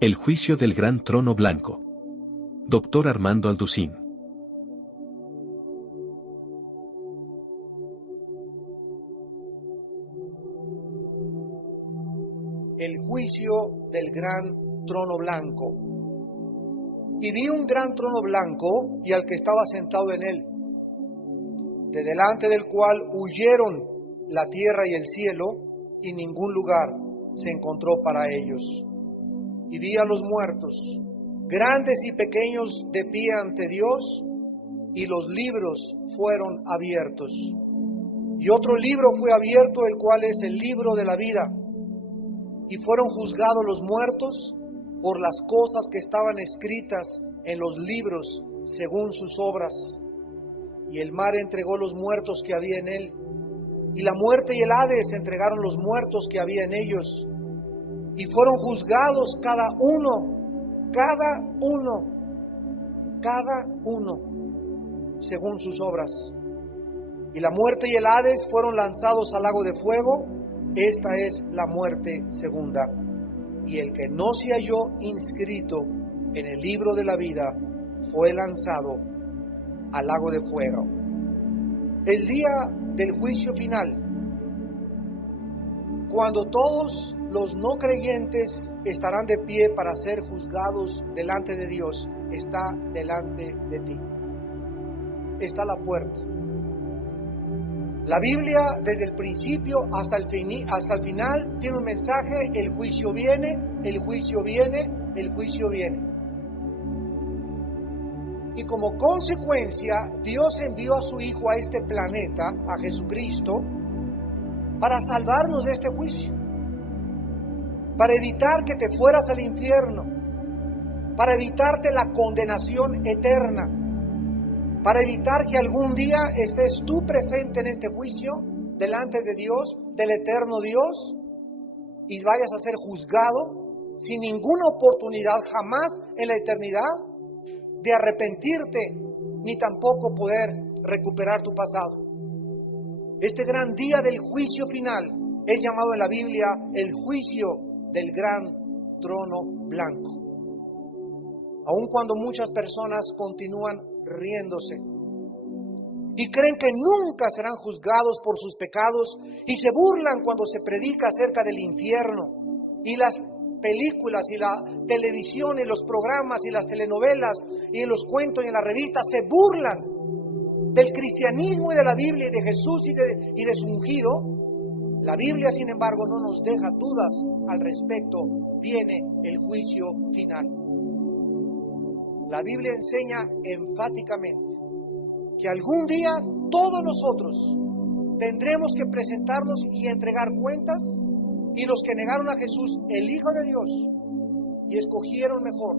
El juicio del gran trono blanco. Dr. Armando Alducín. El juicio del gran trono blanco. Y vi un gran trono blanco y al que estaba sentado en él, de delante del cual huyeron la tierra y el cielo, y ningún lugar se encontró para ellos. Y vi a los muertos, grandes y pequeños, de pie ante Dios, y los libros fueron abiertos. Y otro libro fue abierto, el cual es el libro de la vida. Y fueron juzgados los muertos por las cosas que estaban escritas en los libros según sus obras. Y el mar entregó los muertos que había en él, y la muerte y el Hades entregaron los muertos que había en ellos, y fueron juzgados cada uno, según sus obras. Y la muerte y el Hades fueron lanzados al lago de fuego. Esta es la muerte segunda. Y el que no se halló inscrito en el libro de la vida fue lanzado al lago de fuego. El día del juicio final, cuando todos los no creyentes estarán de pie para ser juzgados delante de Dios, está delante de ti. Está la puerta. La Biblia, desde el principio hasta el final, tiene un mensaje: el juicio viene, el juicio viene, el juicio viene. Y como consecuencia, Dios envió a su Hijo a este planeta, a Jesucristo, para salvarnos de este juicio, para evitar que te fueras al infierno, para evitarte la condenación eterna, para evitar que algún día estés tú presente en este juicio delante de Dios, del eterno Dios, y vayas a ser juzgado sin ninguna oportunidad jamás en la eternidad de arrepentirte, ni tampoco poder recuperar tu pasado. Este gran día del juicio final es llamado en la Biblia el juicio del gran trono blanco. Aun cuando muchas personas continúan riéndose y creen que nunca serán juzgados por sus pecados, y se burlan cuando se predica acerca del infierno, y las películas y la televisión y los programas y las telenovelas y en los cuentos y en las revistas se burlan del cristianismo y de la Biblia y de Jesús y de su ungido. La Biblia, sin embargo, no nos deja dudas al respecto. Viene el juicio final. La Biblia enseña enfáticamente que algún día todos nosotros tendremos que presentarnos y entregar cuentas, y los que negaron a Jesús, el Hijo de Dios, y escogieron mejor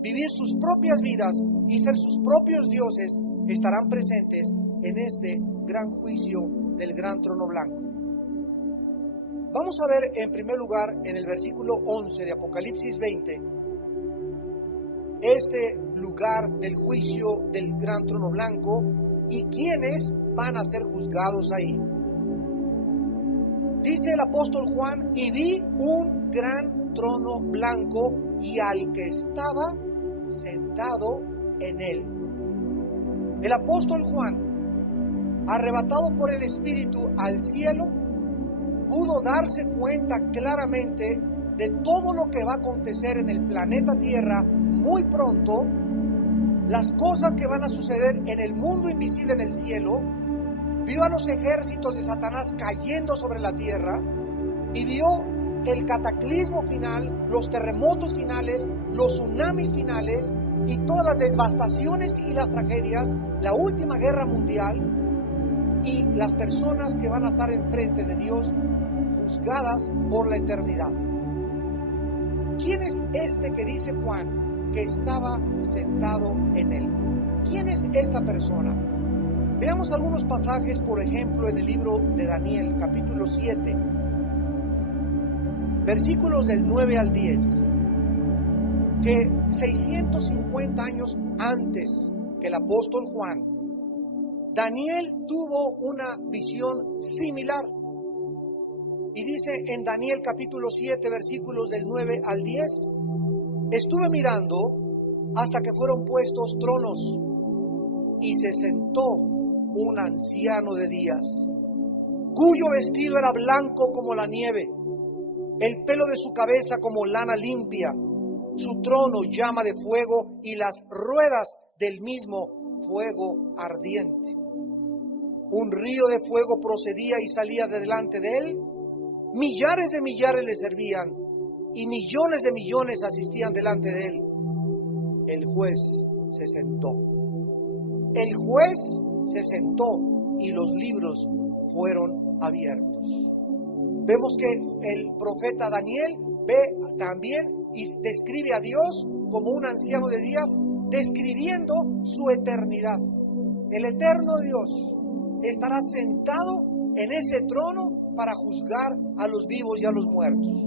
vivir sus propias vidas y ser sus propios dioses, estarán presentes en este gran juicio del gran trono blanco. Vamos a ver en primer lugar en el versículo 11 de Apocalipsis 20, este lugar del juicio del gran trono blanco y quiénes van a ser juzgados ahí. Dice el apóstol Juan: y vi un gran trono blanco y al que estaba sentado en él. El apóstol Juan, arrebatado por el Espíritu al cielo, pudo darse cuenta claramente de todo lo que va a acontecer en el planeta Tierra muy pronto, las cosas que van a suceder en el mundo invisible en el cielo. Vio a los ejércitos de Satanás cayendo sobre la tierra y vio el cataclismo final, los terremotos finales, los tsunamis finales y todas las devastaciones y las tragedias, la última guerra mundial y las personas que van a estar enfrente de Dios juzgadas por la eternidad. ¿Quién es este que dice Juan que estaba sentado en él? ¿Quién es esta persona? Veamos algunos pasajes, por ejemplo, en el libro de Daniel, capítulo 7, versículos del 9 al 10, que 650 años antes que el apóstol Juan, Daniel tuvo una visión similar. Y dice en Daniel capítulo 7, versículos del 9 al 10, Estuve mirando hasta que fueron puestos tronos, y se sentó un anciano de días, cuyo vestido era blanco como la nieve, el pelo de su cabeza como lana limpia, su trono llama de fuego y las ruedas del mismo fuego ardiente. Un río de fuego procedía y salía de delante de él, millares de millares le servían y millones de millones asistían delante de él. El juez se sentó. El juez se sentó y los libros fueron abiertos. Vemos que el profeta Daniel ve también y describe a Dios como un anciano de días, describiendo su eternidad. El eterno Dios estará sentado en ese trono para juzgar a los vivos y a los muertos.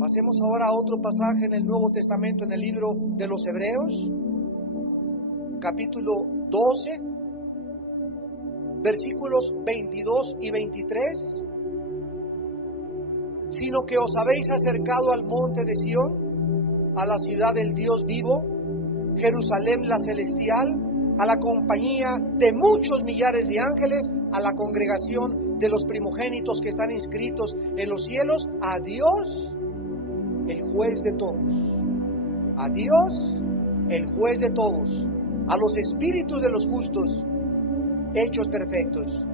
Pasemos ahora a otro pasaje en el Nuevo Testamento, en el libro de los Hebreos, capítulo 12, versículos 22 y 23. Sino que os habéis acercado al monte de Sión, a la ciudad del Dios vivo, Jerusalén la celestial, a la compañía de muchos millares de ángeles, a la congregación de los primogénitos que están inscritos en los cielos, a Dios, el juez de todos, a Dios, el juez de todos, a los espíritus de los justos, hechos perfectos.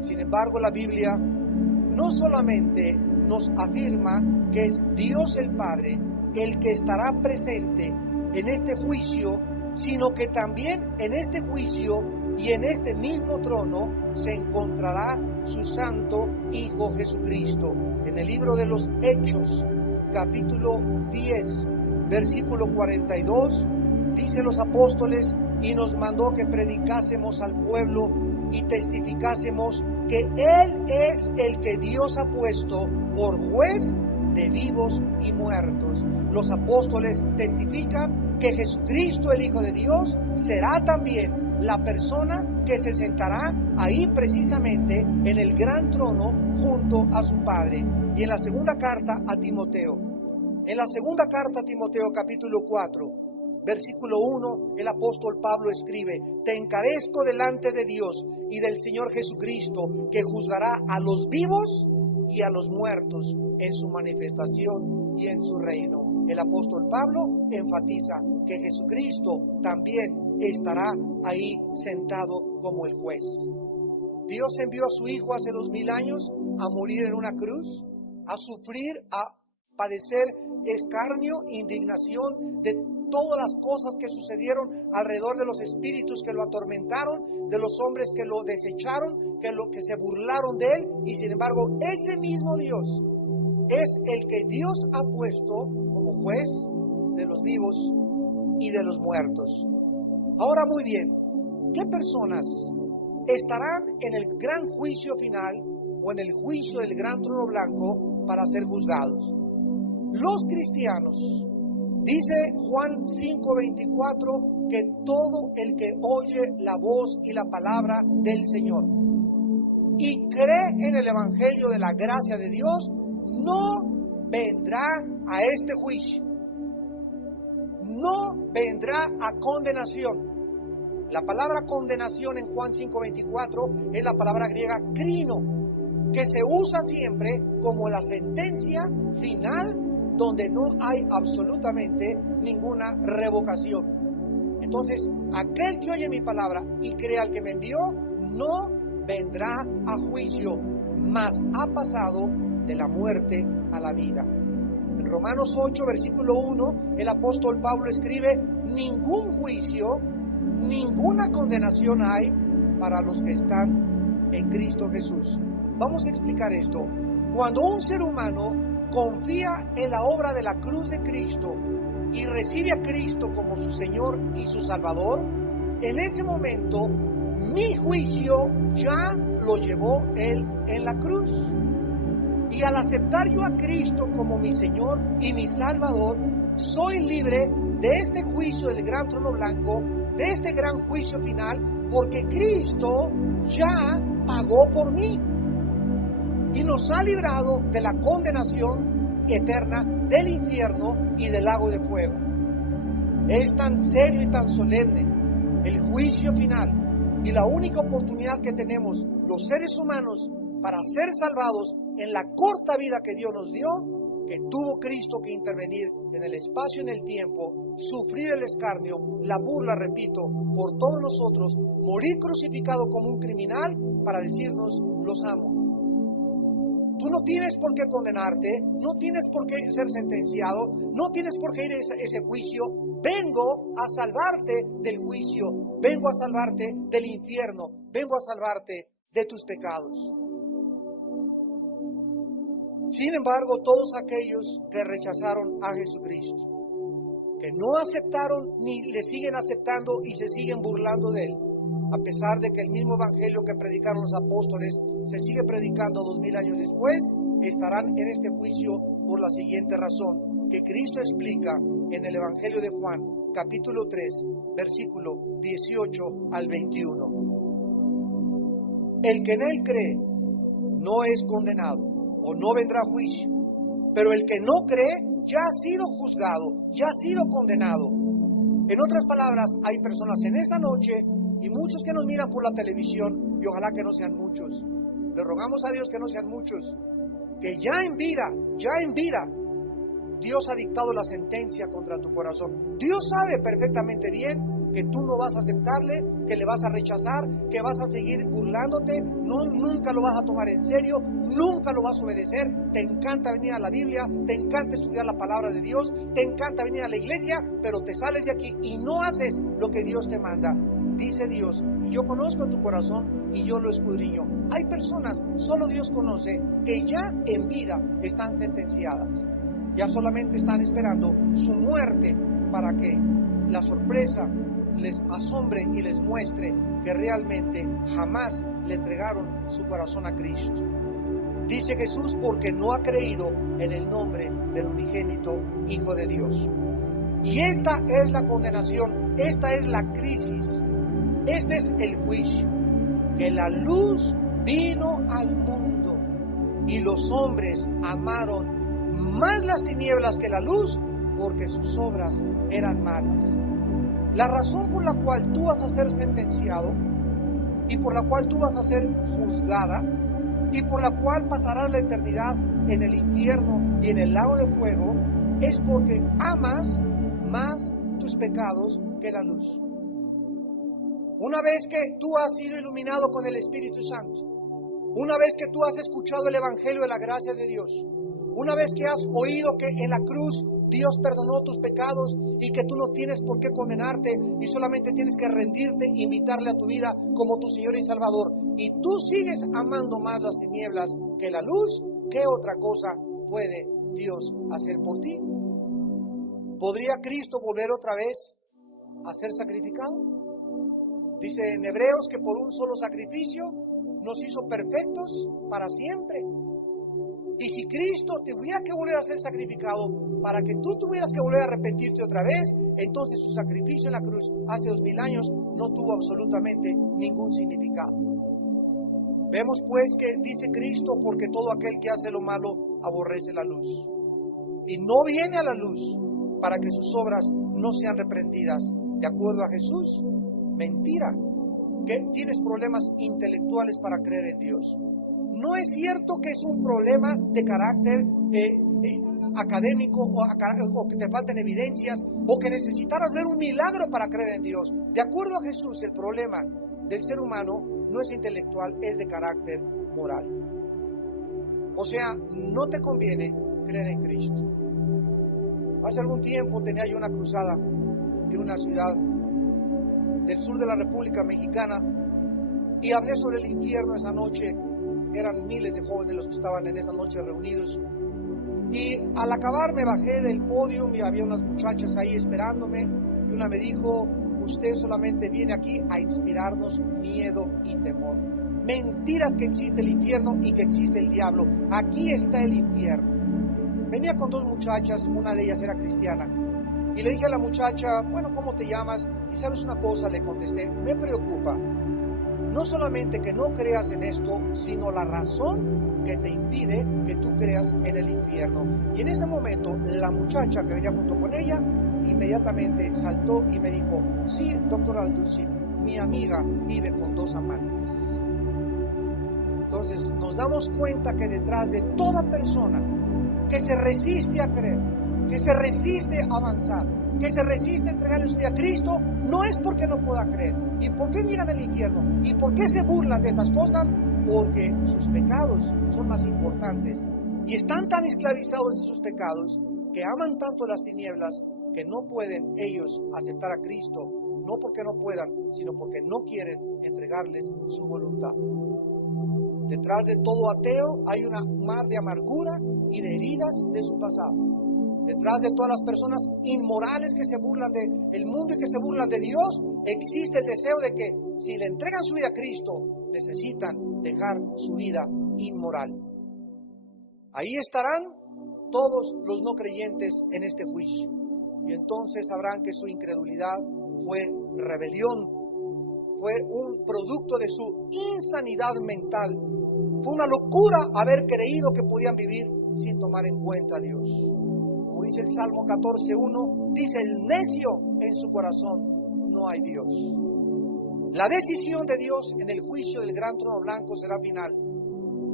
Sin embargo, la Biblia no solamente nos afirma que es Dios el Padre el que estará presente en este juicio, sino que también en este juicio y en este mismo trono se encontrará su santo Hijo Jesucristo. En el libro de los Hechos, capítulo 10, versículo 42, dice los apóstoles: y nos mandó que predicásemos al pueblo y testificásemos que Él es el que Dios ha puesto por juez de vivos y muertos. Los apóstoles testifican que Jesucristo, el Hijo de Dios, será también la persona que se sentará ahí precisamente en el gran trono junto a su Padre. Y en la segunda carta a Timoteo, capítulo 4, versículo 1, el apóstol Pablo escribe: te encarezco delante de Dios y del Señor Jesucristo, que juzgará a los vivos y a los muertos en su manifestación y en su reino. El apóstol Pablo enfatiza que Jesucristo también estará ahí sentado como el juez. Dios envió a su Hijo hace 2000 años a morir en una cruz, a sufrir, a padecer escarnio, indignación de todas las cosas que sucedieron alrededor de los espíritus que lo atormentaron, de los hombres que lo desecharon, que se burlaron de él. Y sin embargo, ese mismo Dios es el que Dios ha puesto como juez de los vivos y de los muertos. Ahora, muy bien, ¿qué personas estarán en el gran juicio final o en el juicio del gran trono blanco para ser juzgados? Los cristianos. Dice Juan 5:24 que todo el que oye la voz y la palabra del Señor y cree en el Evangelio de la gracia de Dios no vendrá a este juicio, no vendrá a condenación. La palabra condenación en Juan 5:24 es la palabra griega krino, que se usa siempre como la sentencia final donde no hay absolutamente ninguna revocación. Entonces, aquel que oye mi palabra y crea al que me envió, no vendrá a juicio, mas ha pasado de la muerte a la vida. En Romanos 8, versículo 1, el apóstol Pablo escribe: ningún juicio, ninguna condenación hay para los que están en Cristo Jesús. Vamos a explicar esto. Cuando un ser humano confía en la obra de la cruz de Cristo y recibe a Cristo como su Señor y su Salvador, en ese momento mi juicio ya lo llevó Él en la cruz. Y al aceptar yo a Cristo como mi Señor y mi Salvador, soy libre de este juicio del gran trono blanco, de este gran juicio final, porque Cristo ya pagó por mí y nos ha librado de la condenación eterna del infierno y del lago de fuego. Es tan serio y tan solemne el juicio final y la única oportunidad que tenemos los seres humanos para ser salvados en la corta vida que Dios nos dio, que tuvo Cristo que intervenir en el espacio y en el tiempo, sufrir el escarnio, la burla, repito, por todos nosotros, morir crucificado como un criminal para decirnos, los amo. Tú no tienes por qué condenarte, no tienes por qué ser sentenciado, no tienes por qué ir a ese juicio. Vengo a salvarte del juicio, vengo a salvarte del infierno, vengo a salvarte de tus pecados. Sin embargo, todos aquellos que rechazaron a Jesucristo, que no aceptaron ni le siguen aceptando y se siguen burlando de Él, a pesar de que el mismo evangelio que predicaron los apóstoles se sigue predicando 2000 años después, estarán en este juicio por la siguiente razón, que Cristo explica en el Evangelio de Juan, capítulo 3, versículo 18 al 21. El que en Él cree no es condenado, o no vendrá a juicio, pero el que no cree ya ha sido juzgado, ya ha sido condenado. En otras palabras, hay personas en esta noche y muchos que nos miran por la televisión, y ojalá que no sean muchos. Le rogamos a Dios que no sean muchos, que ya en vida, Dios ha dictado la sentencia contra tu corazón. Dios sabe perfectamente bien que tú no vas a aceptarle, que le vas a rechazar, que vas a seguir burlándote, nunca lo vas a tomar en serio, nunca lo vas a obedecer. Te encanta venir a la Biblia, te encanta estudiar la palabra de Dios, te encanta venir a la iglesia, pero te sales de aquí y no haces lo que Dios te manda. Dice Dios, yo conozco tu corazón y yo lo escudriño. Hay personas, solo Dios conoce, que ya en vida están sentenciadas. Ya solamente están esperando su muerte para que la sorpresa les asombre y les muestre que realmente jamás le entregaron su corazón a Cristo. Dice Jesús, porque no ha creído en el nombre del unigénito Hijo de Dios. Y esta es la condenación, esta es la crisis, este es el juicio, que la luz vino al mundo y los hombres amaron más las tinieblas que la luz, porque sus obras eran malas. La razón por la cual tú vas a ser sentenciado y por la cual tú vas a ser juzgada y por la cual pasarás la eternidad en el infierno y en el lago de fuego es porque amas más tus pecados que la luz. Una vez que tú has sido iluminado con el Espíritu Santo, una vez que tú has escuchado el Evangelio de la gracia de Dios, una vez que has oído que en la cruz Dios perdonó tus pecados y que tú no tienes por qué condenarte y solamente tienes que rendirte e invitarle a tu vida como tu Señor y Salvador, y tú sigues amando más las tinieblas que la luz, ¿qué otra cosa puede Dios hacer por ti? ¿Podría Cristo volver otra vez a ser sacrificado? Dice en Hebreos que por un solo sacrificio nos hizo perfectos para siempre. Y si Cristo tuviera que volver a ser sacrificado para que tú tuvieras que volver a arrepentirte otra vez, entonces su sacrificio en la cruz hace 2000 años no tuvo absolutamente ningún significado. Vemos pues que dice Cristo, porque todo aquel que hace lo malo aborrece la luz y no viene a la luz para que sus obras no sean reprendidas. De acuerdo a Jesús, mentira, que tienes problemas intelectuales para creer en Dios. No es cierto que es un problema de carácter académico o que te falten evidencias o que necesitaras ver un milagro para creer en Dios. De acuerdo a Jesús, el problema del ser humano no es intelectual, es de carácter moral. O sea, no te conviene creer en Cristo. Hace algún tiempo tenía yo una cruzada en una ciudad del sur de la República Mexicana y hablé sobre el infierno esa noche. Eran miles de jóvenes los que estaban en esa noche reunidos. Y al acabar me bajé del podio y había unas muchachas ahí esperándome. Y una me dijo, usted solamente viene aquí a inspirarnos miedo y temor. Mentiras que existe el infierno y que existe el diablo. Aquí está el infierno. Venía con dos muchachas, una de ellas era cristiana. Y le dije a la muchacha, bueno, ¿cómo te llamas? Y sabes una cosa, le contesté, me preocupa no solamente que no creas en esto, sino la razón que te impide que tú creas en el infierno. Y en ese momento, la muchacha que venía junto con ella, inmediatamente saltó y me dijo, sí, doctor Alducin, mi amiga vive con 2 amantes. Entonces nos damos cuenta que detrás de toda persona que se resiste a creer, que se resiste a avanzar, que se resiste a entregar su vida a Cristo, no es porque no pueda creer. ¿Y por qué miran el infierno? ¿Y por qué se burlan de estas cosas? Porque sus pecados son más importantes y están tan esclavizados de sus pecados que aman tanto las tinieblas que no pueden ellos aceptar a Cristo, no porque no puedan, sino porque no quieren entregarles su voluntad. Detrás de todo ateo hay una mar de amargura y de heridas de su pasado. Detrás de todas las personas inmorales que se burlan del mundo y que se burlan de Dios, existe el deseo de que si le entregan su vida a Cristo, necesitan dejar su vida inmoral. Ahí estarán todos los no creyentes en este juicio. Y entonces sabrán que su incredulidad fue rebelión, fue un producto de su insanidad mental. Fue una locura haber creído que podían vivir sin tomar en cuenta a Dios. Como dice el Salmo 14:1, dice el necio en su corazón, no hay Dios. La decisión de Dios en el juicio del gran trono blanco será final,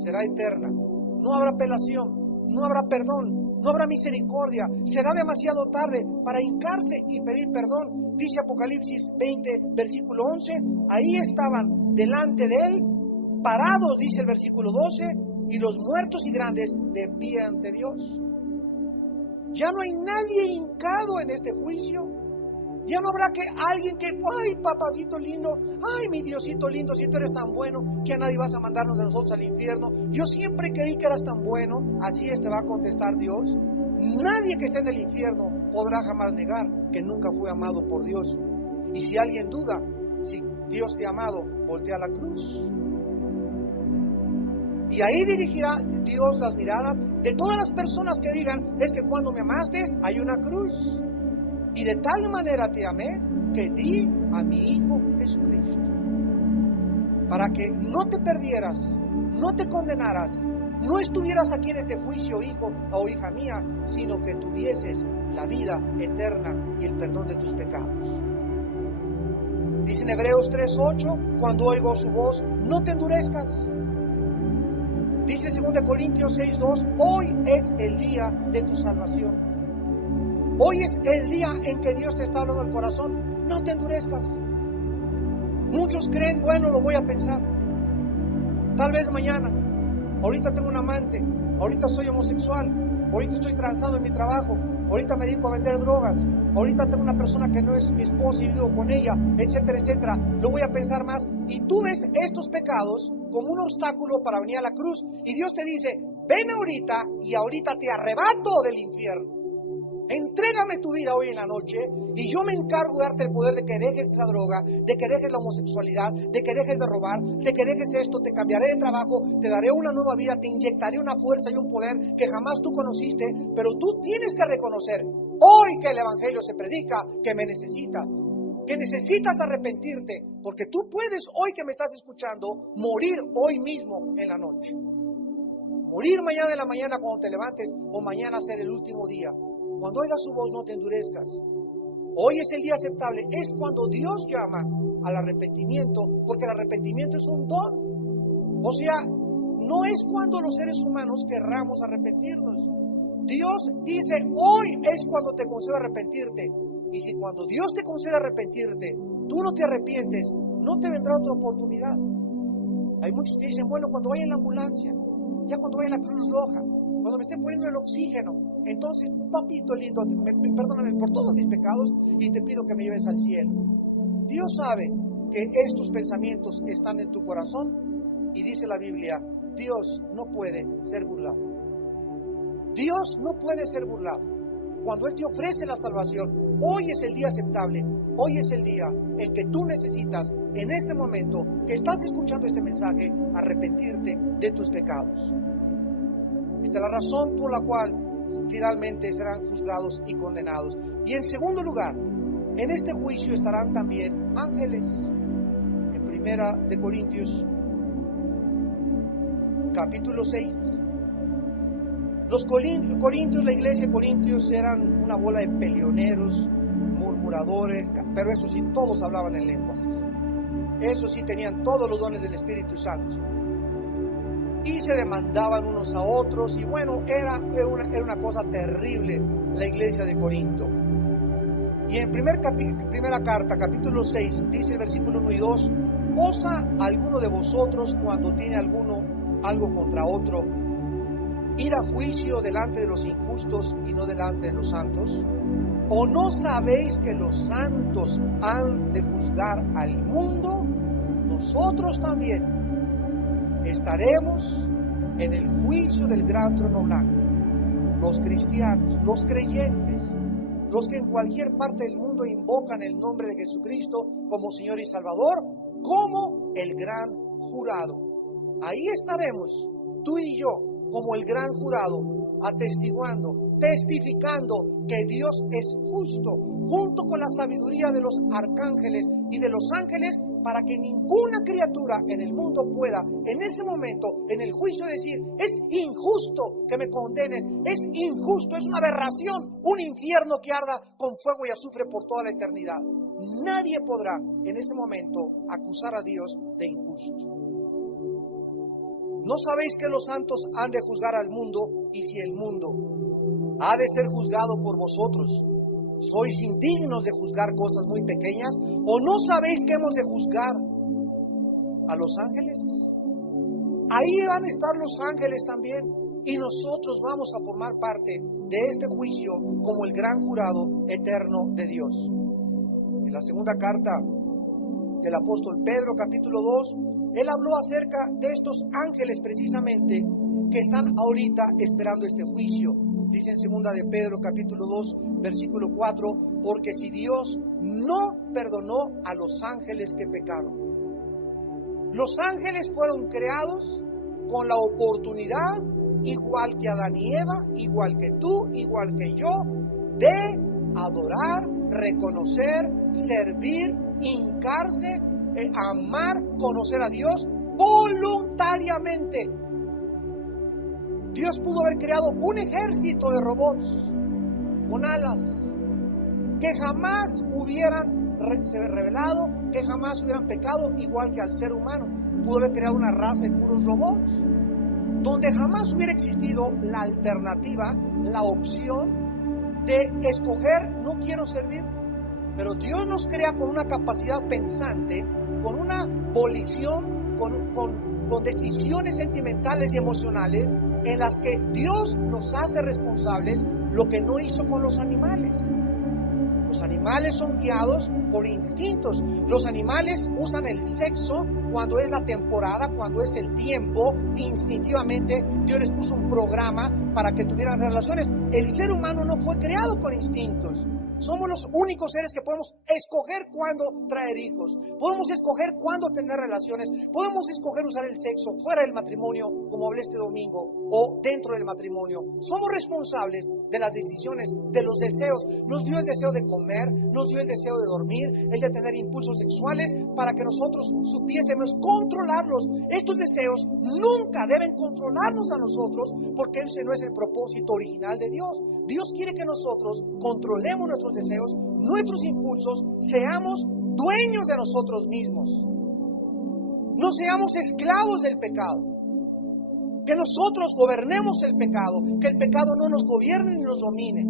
será eterna. No habrá apelación, no habrá perdón, no habrá misericordia. Será demasiado tarde para hincarse y pedir perdón. Dice Apocalipsis 20, versículo 11, ahí estaban delante de él, parados, dice el versículo 12, y los muertos y grandes de pie ante Dios. Ya no hay nadie hincado en este juicio. Ya no habrá que alguien que, ay, papacito lindo, ay, mi Diosito lindo, si tú eres tan bueno, que a nadie vas a mandarnos de nosotros al infierno. Yo siempre creí que eras tan bueno. Así te va a contestar Dios. Nadie que esté en el infierno podrá jamás negar que nunca fue amado por Dios. Y si alguien duda, si Dios te ha amado, voltea a la cruz. Y ahí dirigirá Dios las miradas de todas las personas que digan, es que cuando me amaste, hay una cruz. Y de tal manera te amé que di a mi Hijo Jesucristo. Para que no te perdieras, no te condenaras, no estuvieras aquí en este juicio, hijo o hija mía, sino que tuvieses la vida eterna y el perdón de tus pecados. Dice en Hebreos 3:8, cuando oigo su voz, no te endurezcas. Dice en 2 Corintios 6:2, hoy es el día de tu salvación. Hoy es el día en que Dios te está hablando al corazón, no te endurezcas. Muchos creen, bueno, lo voy a pensar. Tal vez mañana, ahorita tengo un amante, ahorita soy homosexual, ahorita estoy transando en mi trabajo, ahorita me dedico a vender drogas, ahorita tengo una persona que no es mi esposa y vivo con ella, etcétera, etcétera. Lo voy a pensar más. Y tú ves estos pecados como un obstáculo para venir a la cruz. Y Dios te dice, ven ahorita y ahorita te arrebato del infierno. Entrégame tu vida hoy en la noche y yo me encargo de darte el poder de que dejes esa droga, de que dejes la homosexualidad, de que dejes de robar, de que dejes esto, te cambiaré de trabajo, te daré una nueva vida, te inyectaré una fuerza y un poder que jamás tú conociste, pero tú tienes que reconocer hoy que el Evangelio se predica, que me necesitas, que necesitas arrepentirte, porque tú puedes hoy que me estás escuchando morir hoy mismo en la noche, morir mañana en la mañana cuando te levantes o mañana ser el último día. Cuando oigas su voz no te endurezcas. Hoy es el día aceptable. Es cuando Dios llama al arrepentimiento, porque el arrepentimiento es un don. O sea, no es cuando los seres humanos querramos arrepentirnos. Dios dice, hoy es cuando te concedo arrepentirte. Y si cuando Dios te concede arrepentirte, tú no te arrepientes, no te vendrá otra oportunidad. Hay muchos que dicen, bueno, cuando vaya en la ambulancia, ya cuando vaya en la Cruz Roja, cuando me estén poniendo el oxígeno, entonces, papito lindo, perdóname por todos mis pecados y te pido que me lleves al cielo. Dios sabe que estos pensamientos están en tu corazón y dice la Biblia, Dios no puede ser burlado. Dios no puede ser burlado. Cuando Él te ofrece la salvación, hoy es el día aceptable, hoy es el día en que tú necesitas, en este momento que estás escuchando este mensaje, arrepentirte de tus pecados. Esta es la razón por la cual finalmente serán juzgados y condenados. Y en segundo lugar, en este juicio estarán también ángeles. En Primera de Corintios, capítulo 6. Los corintios, la iglesia de Corintios eran una bola de peleoneros, murmuradores, pero eso sí, todos hablaban en lenguas. Eso sí, tenían todos los dones del Espíritu Santo. Y se demandaban unos a otros, y bueno, era una cosa terrible la iglesia de Corinto. Y en primera carta, capítulo 6, dice el versículo 1 y 2, ¿osa alguno de vosotros cuando tiene alguno algo contra otro ir a juicio delante de los injustos y no delante de los santos? ¿O no sabéis que los santos han de juzgar al mundo? Nosotros también estaremos en el juicio del gran trono blanco. Los cristianos, los creyentes, los que en cualquier parte del mundo invocan el nombre de Jesucristo como Señor y Salvador, como el gran jurado. Ahí estaremos, tú y yo, como el gran jurado, atestiguando, testificando que Dios es justo, junto con la sabiduría de los arcángeles y de los ángeles, para que ninguna criatura en el mundo pueda, en ese momento, en el juicio, decir: es injusto que me condenes, es injusto, es una aberración, un infierno que arda con fuego y azufre por toda la eternidad. Nadie podrá en ese momento acusar a Dios de injusto. ¿No sabéis que los santos han de juzgar al mundo? Y si el mundo ha de ser juzgado por vosotros, ¿sois indignos de juzgar cosas muy pequeñas? ¿O no sabéis que hemos de juzgar a los ángeles? Ahí van a estar los ángeles también, y nosotros vamos a formar parte de este juicio como el gran jurado eterno de Dios. En la segunda carta del apóstol Pedro, capítulo 2, él habló acerca de estos ángeles precisamente que están ahorita esperando este juicio. Dice en segunda de Pedro, capítulo 2, versículo 4, porque si Dios no perdonó a los ángeles que pecaron. Los ángeles fueron creados con la oportunidad, igual que Adán y Eva, igual que tú, igual que yo, de adorar, reconocer, servir, hincarse, amar, conocer a Dios voluntariamente. Dios pudo haber creado un ejército de robots con alas que jamás hubieran revelado, que jamás hubieran pecado, igual que al ser humano. Pudo haber creado una raza de puros robots, donde jamás hubiera existido la alternativa, la opción de escoger: no quiero servir. Pero Dios nos crea con una capacidad pensante, con una volición, con decisiones sentimentales y emocionales, en las que Dios nos hace responsables, lo que no hizo con los animales. Los animales son guiados por instintos. Los animales usan el sexo cuando es la temporada, cuando es el tiempo. Instintivamente Dios les puso un programa para que tuvieran relaciones. El ser humano no fue creado con instintos. Somos los únicos seres que podemos escoger cuándo traer hijos, podemos escoger cuándo tener relaciones, podemos escoger usar el sexo fuera del matrimonio, como hablé este domingo, o dentro del matrimonio. Somos responsables de las decisiones, de los deseos. Nos dio el deseo de comer, nos dio el deseo de dormir, el de tener impulsos sexuales, para que nosotros supiésemos controlarlos. Estos deseos nunca deben controlarnos a nosotros, porque ese no es el propósito original de Dios. Dios quiere que nosotros controlemos nuestros deseos, nuestros impulsos, seamos dueños de nosotros mismos. No seamos esclavos del pecado. Que nosotros gobernemos el pecado, que el pecado no nos gobierne ni nos domine.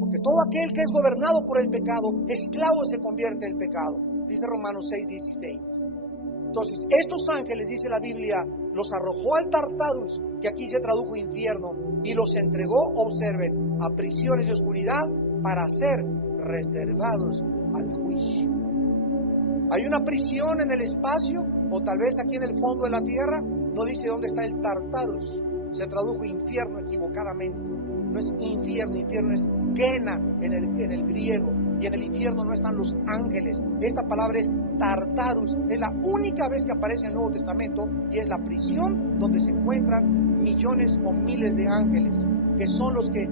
Porque todo aquel que es gobernado por el pecado, esclavo se convierte en el pecado. Dice Romanos 6:16. Entonces, estos ángeles, dice la Biblia, los arrojó al Tartarus, que aquí se tradujo infierno, y los entregó, observen, a prisiones de oscuridad para ser reservados al juicio. Hay una prisión en el espacio, o tal vez aquí en el fondo de la tierra. No dice dónde está el Tartarus. Se tradujo infierno equivocadamente. No es infierno, infierno es Gena en el griego. Y en el infierno no están los ángeles. Esta palabra es Tartarus. Es la única vez que aparece en el Nuevo Testamento, y es la prisión donde se encuentran millones o miles de ángeles, que son los que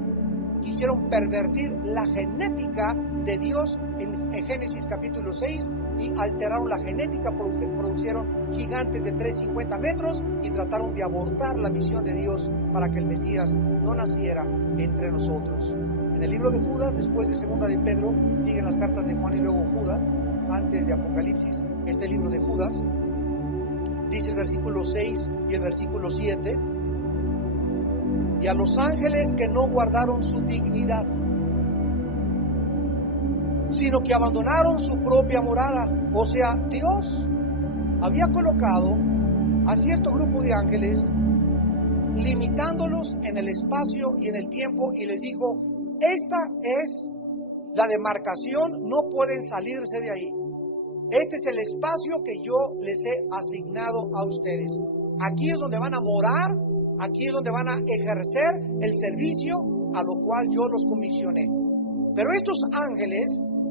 quisieron pervertir la genética de Dios en Génesis capítulo 6 y alteraron la genética, produjeron gigantes de 350 metros y trataron de abortar la misión de Dios para que el Mesías no naciera entre nosotros. En el libro de Judas, después de segunda de Pedro, siguen las cartas de Juan y luego Judas, antes de Apocalipsis, este libro de Judas, dice el versículo 6 y el versículo 7, y a los ángeles que no guardaron su dignidad, sino que abandonaron su propia morada. O sea, Dios había colocado a cierto grupo de ángeles, limitándolos en el espacio y en el tiempo, y les dijo, esta es la demarcación, no pueden salirse de ahí. Este es el espacio que yo les he asignado a ustedes. Aquí es donde van a morar, aquí es donde van a ejercer el servicio a lo cual yo los comisioné. Pero estos ángeles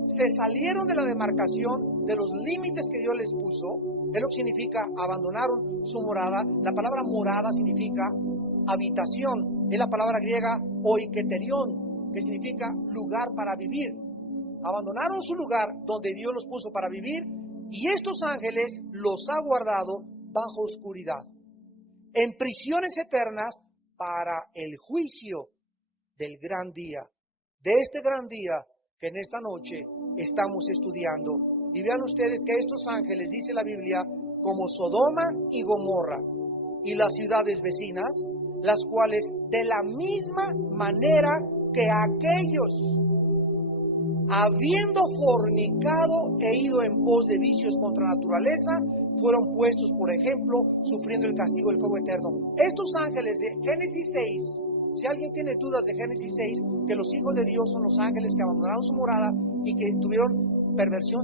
se salieron de la demarcación, de los límites que Dios les puso. Es lo que significa, abandonaron su morada. La palabra morada significa habitación. Es la palabra griega oiketerion, que significa lugar para vivir. Abandonaron su lugar donde Dios los puso para vivir, y estos ángeles los ha guardado bajo oscuridad, en prisiones eternas para el juicio del gran día, de este gran día que en esta noche estamos estudiando. Y vean ustedes que estos ángeles, dice la Biblia, como Sodoma y Gomorra y las ciudades vecinas, las cuales de la misma manera que aquellos, habiendo fornicado e ido en pos de vicios contra naturaleza, fueron puestos, por ejemplo, sufriendo el castigo del fuego eterno. Estos ángeles de Génesis 6, si alguien tiene dudas de Génesis 6, que los hijos de Dios son los ángeles que abandonaron su morada y que tuvieron perversión